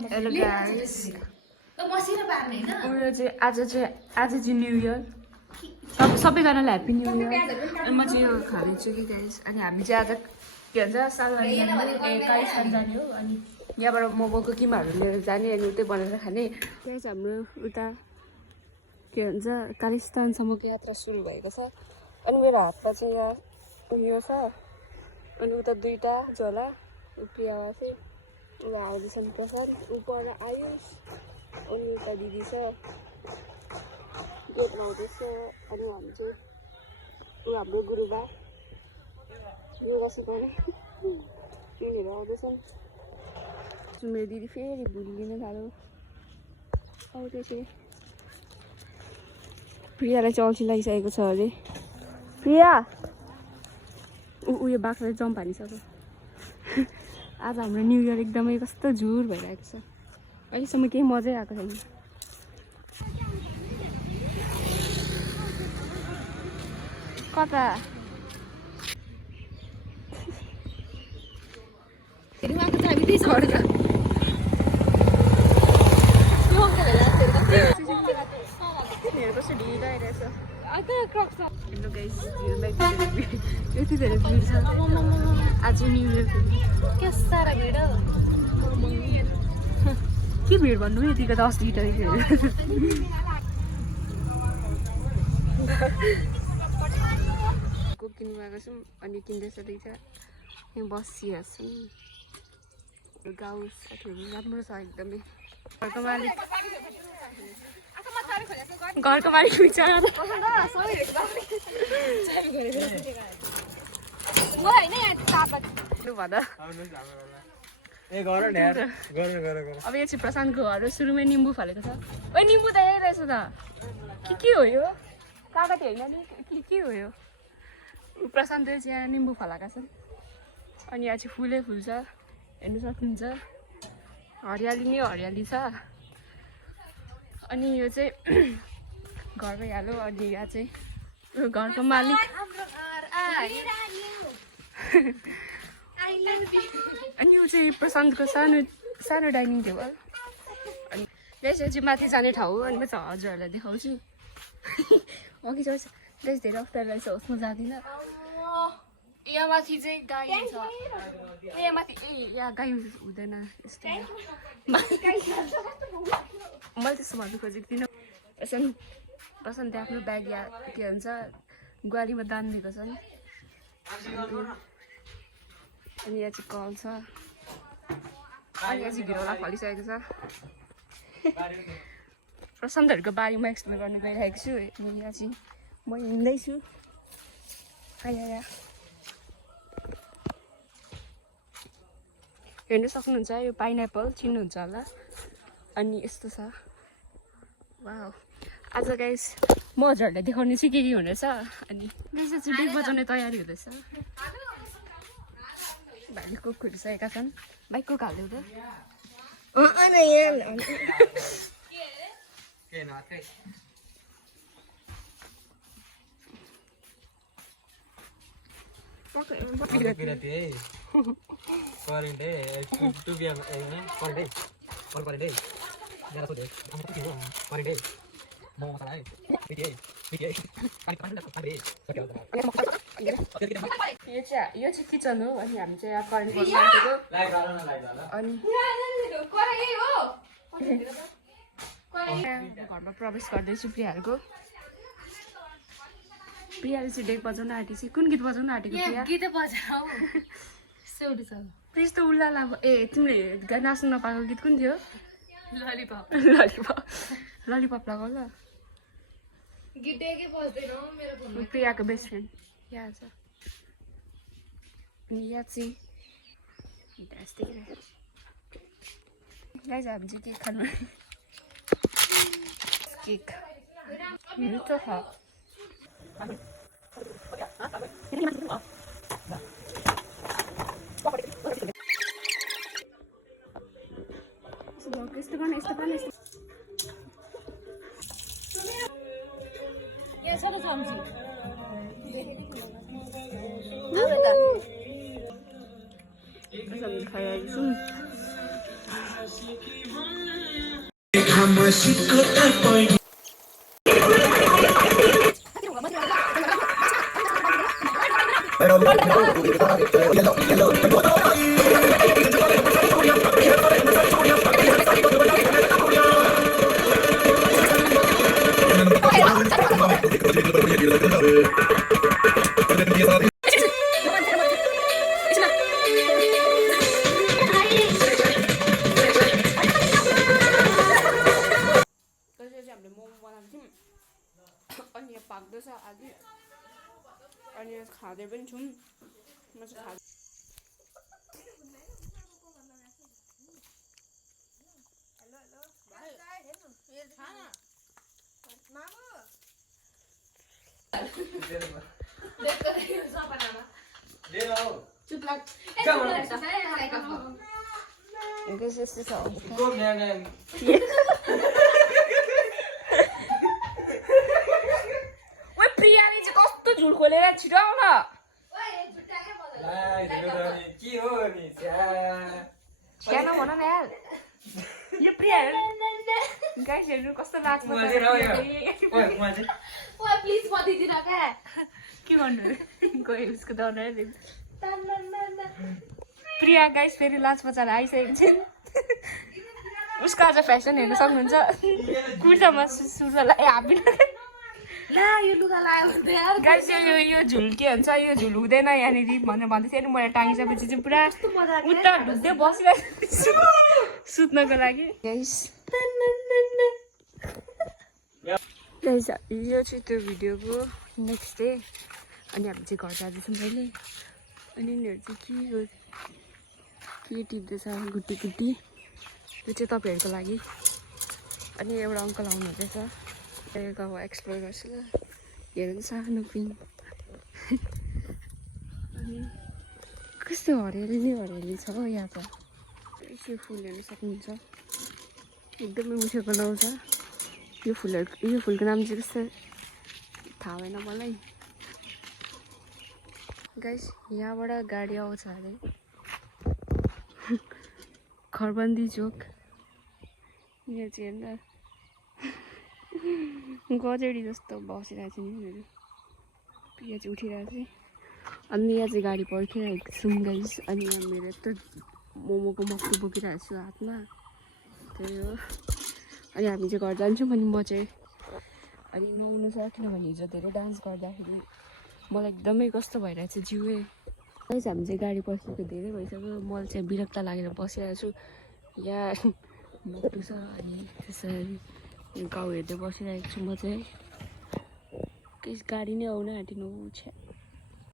Hello guys. आज चाहिँ new year सबैजनालाई ह्याप्पी न्यू इयर अनि म चाहिँ यो खाँदैछु कि गाइस अनि हामी चाहिँ आज के भन्छ सालबारी कालिस्तान जाने हो अनि यहाँबाट मोमोको किमाहरू लिएर जाने अनि उतै बनाएर खाने गाइस हाम्रो उता के भन्छ कालिस्तानसम्मको यात्रा सुरु भएको छ अनि मेरो हातमा चाहिँ यहाँ उयो छ अनि उता दुईटा झोला प्रियावा चाहिँ उहाँ आउँदैछन् प्रसाद ऊपर आयुष अनि उता दिदी छ गेटमा आउँदैछ अनि हामी चाहिँ ऊ हाम्रो गुरुबा योगा सिकाउने यिनीहरू आउँदैछन् मेरो दिदी फेरि भुलिन थाल्यो आउँदैछ प्रियालाई चाहिँ अल्छी लागिसकेको छ अरे प्रिया उयो बाख्राले जम्प हानिसक्यो आज हाम्रो न्यू इयर एकदमै कस्तो झुर भइरहेको छ अहिलेसम्म केही मजै आएको छैन कता यति धेरै भिड छ आज न्यू इयर क्या साह्रो भिड के भिड भन्नु यतिको त अस्ति किन्नु गएको छौँ अनि किन्दैछ रहेछ यहाँ बसिहाल्छौँ गाउँ साथीहरू राम्रो छ एकदमै घरको मालिक बिचरा अब यो चाहिँ प्रशान्तको घर सुरुमै निम्बु फलेको छ ओ निम्बु त यही रहेछ त के हो यो कागती होइन नि के हो यो प्रशान्तले चाहिँ यहाँ निम्बु फलाएका छन् अनि यहाँ चाहिँ फुलै फुल छ हेर्नु सक्नुहुन्छ हरियाली नै हरियाली छ अनि यो चाहिँ घर भइहाल्यो अनि यहाँ चाहिँ घरको मालिक अनि यो चाहिँ प्रशान्तको सानो डाइनिङ टेबल अनि यसो चाहिँ माथि जाने ठाउँ हो अनि म चाहिँ हजुरहरूलाई देखाउँछु अघि चाहिँ धेरै अप्ठ्यारो रहेछ होस् म जाँदिनँ यहाँ माथि चाहिँ गाई छ यहाँ माथि यहाँ गाई हुँदैन यस्तो मैले त्यस्तो भन्नु खोजेको थिइनँ प्रशान्त आफ्नो ब्याग या के भन्छ ग्वालीमा दान दिएको छ नि अनि यहाँ चाहिँ कल छ अनि यहाँ चाहिँ घिरौला फलिसकेको छ प्रशान्तहरूको बारीमा एक्सप्लोर गर्नु गइरहेको छु यहाँ चाहिँ म हिँड्दैछु आया हेर्नु सक्नुहुन्छ यो पाइनएप्पल चिन्नुहुन्छ होला अनि यस्तो छ वाउ आज गाइस म हजुरहरूलाई देखाउने चाहिँ के हुनेछ अनि गाइस चाहिँ डेक बजाउने तयारी हुँदैछ भाइले कुक खुलिसकेका छन् भाइ कुक हाल्दै यो चाहिँ किचन हो अनि हामी चाहिँ यहाँ करेन्ट गर्नु अनि घरमा प्रवेश गर्दैछु प्रियाहरूको प्रियाले चाहिँ डेक बजाउन आँटेको कुन गीत बजाउन आँटेको गीत बजाऊ सेउडी छ त्यस्तो उल्लाला ए तिमीले नाच्नु नपाएको गीत कुन थियो ललिपप ललिपप लगाऊ ल गीत एकै बज्दैन मेरो फोनमा प्रियाको बेस्ट फ्रेन्ड यहाँ छ अनि यहाँ चाहिँ यस्तै गाइस हामी चाहिँ केक खानु केक मिठो छ यस्तो गर्न यहाँ छ त चम्ची खाइरहेको छौँ हामीले मोमो बनाएको थियौँ अनि यहाँ पाक्दैछ आदि अनि खाँदै पनि छौँ म चाहिँ खाँदै चुप लाग यस्तै छ प्रियाले चाहिँ कस्तो झुल खोलेर छिटो आउन सानो भन न यार यो प्रिया गाइस हेर्नु कस्तो लाग्छ प्लिज पदिदिन क्या के गर्नु गयो उसको दौरा प्रिया गाइस फेरि लाज बचाएर आइसकेको छिन् उसको आज फेसन हेर्न सक्नुहुन्छ कुर्तामा सुर्तालाई हापिन यो लुगा लगायो गाइस यो झुल के हुन्छ यो झुल हुँदैन यहाँनिर भनेर भन्दै थियो नि मैले टाँगिसकेपछि चाहिँ पुरा उता ढुक्दै बसिरहेको छु सुत्नको लागि गाइस गाइस यो चाहिँ त्यो भिडियोको नेक्स्ट डे अनि हामी चाहिँ घर जाँदैछौँ पहिले अनि यिनीहरू चाहिँ के टिप्दैछ गुटी गुटी यो चाहिँ तपाईँहरूको लागि अनि एउटा अङ्कल आउनुहुँदैछ त्यहाँको अब एक्सप्लोर गर्छु ल हेर्नु सानो पिङ अनि कस्तो हरियाली छ हो यहाँ त यसो फुल हेर्नु सक्नुहुन्छ एकदमै मिठो बनाउँछ यो फुलको नाम चाहिँ कस्तो थाहा भएन मलाई गाइस यहाँबाट गाडी आउँछ अरे खरबन्दी चोक यहाँ चाहिँ हेर्नु गजेडी जस्तो बसिरहेको छ नि उनीहरू यहाँ चाहिँ उठिरहेको छ अनि यहाँ चाहिँ गाडी पर्खिरहेको छौँ गाइस अनि यहाँ मेरो यत्रो मोमोको मक्टु बोकिरहेको छु हातमा त्यही हो अनि हामी चाहिँ घर जान्छौँ अनि म चाहिँ अनि नुहाउनु छ किनभने हिजो धेरै डान्स गर्दाखेरि मलाई एकदमै कस्तो भइरहेको छ जिउै गाइस हामी चाहिँ गाडी पर्खेको धेरै भइसक्यो मलाई चाहिँ विरक्त लागेर बसिरहेको छु यहाँ मक्टु छ अनि त्यसरी गाउँ हेर्दै बसिरहेको छु म चाहिँ केही गाडी नै आउन आँटिनु छ